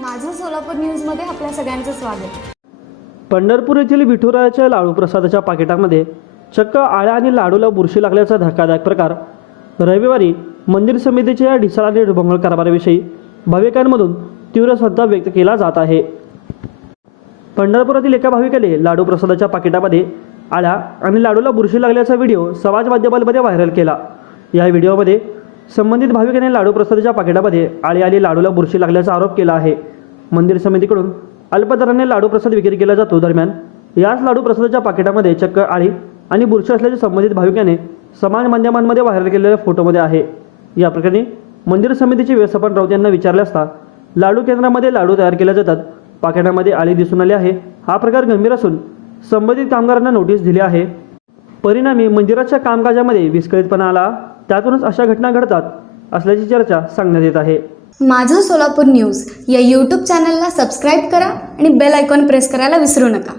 माझं सोलापूर न्यूजमध्ये आपल्या सगळ्यांचं स्वागत. पंढरपूर येथील विठुरायाच्या लाडू प्रसादाच्या पाकिटामध्ये चक्क आळ्या आणि लाडूला बुरशी लागल्याचा धक्कादायक प्रकार. रविवारी मंदिर समितीच्या या ढिसाळ आणि कारभाराविषयी भाविकांमधून तीव्र संताप व्यक्त केला जात आहे. पंढरपुरातील एका भाविकाने लाडू प्रसादाच्या पाकिटामध्ये आळ्या आणि लाडूला बुरशी लागल्याचा व्हिडिओ समाज माध्यमांमध्ये व्हायरल केला. या व्हिडिओमध्ये संबंधित भाविकाने लाडू प्रसादाच्या पाकिटामध्ये आळी आली लाडूला बुरशी लागल्याचा आरोप केला आहे. मंदिर समितीकडून अल्पदराने लाडू प्रसाद विक्री केला जातो. दरम्यान याच लाडू प्रसादाच्या पाकिटामध्ये चक्क आळी आणि बुरशी असल्याचे संबंधित भाविकाने समाज माध्यमांमध्ये व्हायरल केलेल्या फोटोमध्ये आहे. या प्रकरणी मंदिर समितीचे व्यवस्थापन राऊत यांना विचारले असता लाडू केंद्रामध्ये लाडू तयार केले जातात. पाकिटामध्ये आळी दिसून आली आहे. हा प्रकार गंभीर असून संबंधित कामगारांना नोटीस दिली आहे. परिणामी मंदिराच्या कामकाजामध्ये विस्कळीतपणा आला. त्यातूनच अशा घटना घडतात असल्याची चर्चा सांगण्यात येत आहे. माझं सोलापूर न्यूज या यूट्यूब चॅनलला सबस्क्राईब करा आणि बेल आयकॉन प्रेस करायला विसरू नका.